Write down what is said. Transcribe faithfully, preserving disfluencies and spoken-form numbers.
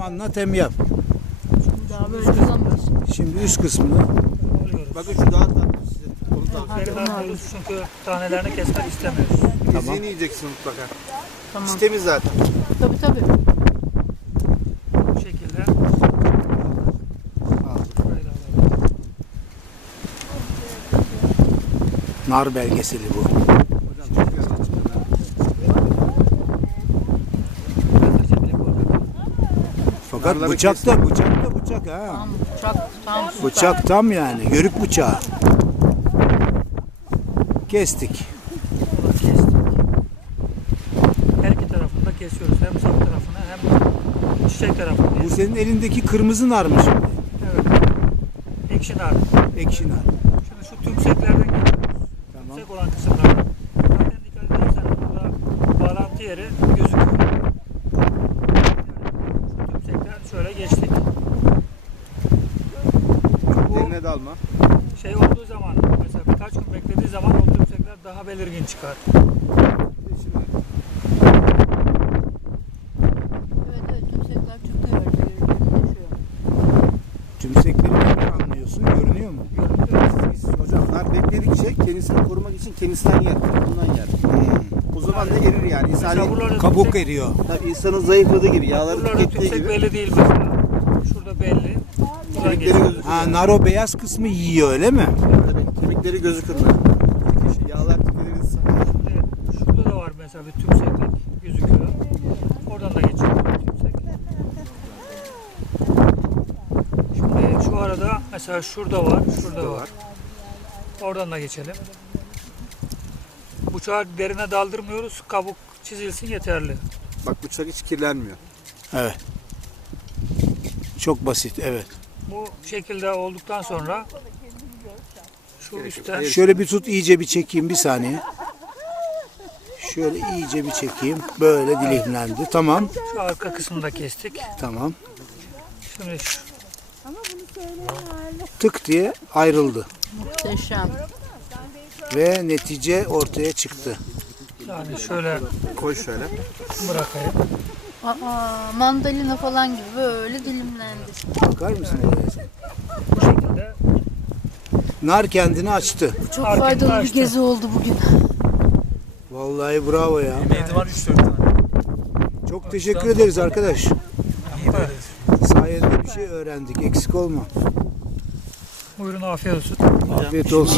anlat hem yap. Daha böyle tutamıyoruz. Şimdi üst kısmını. Alıyoruz. Bakın şu daha tatlı size. Onu da Evet. Geri alıyoruz çünkü tanelerini kesmek istemiyoruz. Tamam. Fiziğini yiyeceksin mutlaka. Tamam. İç temiz zaten. Tabii tabii. Bu şekilde. Böyle alalım. Nar belgeseli bu. Hocam çok yavaş çıkıyor. Biraz acemilik oldu. Fakat Narları bıçak kes. da bıçak da bıçak ha. Tam bıçak, tam süper. Bıçak tam yani. Yörük bıçağı. Kestik. Bunu kestik. Her iki tarafını da kesiyoruz. Hem sap tarafını hem çiçek tarafını. Bu senin elindeki kırmızı nar mı şimdi? Evet. Ekşi nar. Ekşi nar. Şimdi şu tümseklerden geliyoruz. Tamam. Tümsek olan kısımlardan. Zaten dikkat ederseniz burada bağlantı yeri gözüküyor. Yani şu tümsekten şöyle geçtik. Bu Eline dalma. şey olduğu zaman mesela birkaç gün beklediği zaman o tümsekler daha belirgin çıkar. Şimdi Evet evet tümsekler çıkıyor. Görünüyor şu an. Tümsekleri nereden anlıyorsun? Görünüyor mu? Görüntü. hocam nar bekledikçe kendisini korumak için kendisinden yer. Bundan yer. Hmm. O zaman da erir yani. Mesela İnsan, buralarda Kabuk tümsek, eriyor. tabii insanın zayıfladığı gibi, yağları buralarda tükettiği tümsek gibi. belli değil mesela. Şurada belli. Buradan Kemikleri geçiyor. gözüküyor. Ha, nar o beyaz kısmı yiyor öyle mi? Tabii kemikleri gözükür böyle. Çünkü yağlar tüketilir insan. Şimdi şurada da var mesela bir tümseklik gözüküyor. Oradan da geçiyor tümsek. Şimdi şu arada mesela şurada var, şurada var. Oradan da geçelim. Bıçağı derine daldırmıyoruz. Kabuk çizilsin yeterli. Bak bıçak hiç kirlenmiyor. Evet. Çok basit, evet. Bu şekilde olduktan sonra şu üstten Şöyle bir tut, iyice bir çekeyim bir saniye. Şöyle iyice bir çekeyim. Böyle dilimlendi. Tamam. şu arka kısmını da kestik. Tamam. Şimdi şu, Tık diye ayrıldı. Muhteşem. Ve netice ortaya çıktı. yani şöyle Koy şöyle. bırakayım. Aa, mandalina falan gibi böyle dilimlendi. Bakar mısın oraya sen? Bu şekilde Nar kendini açtı. Çok Arkasını faydalı bir açtı. gezi oldu bugün. Vallahi bravo ya. Yemeği var üç dört tane. Çok teşekkür ederiz arkadaş. İyi böyle. Sayende bir şey öğrendik. Eksik olma. buyurun afiyet olsun. Afiyet olsun.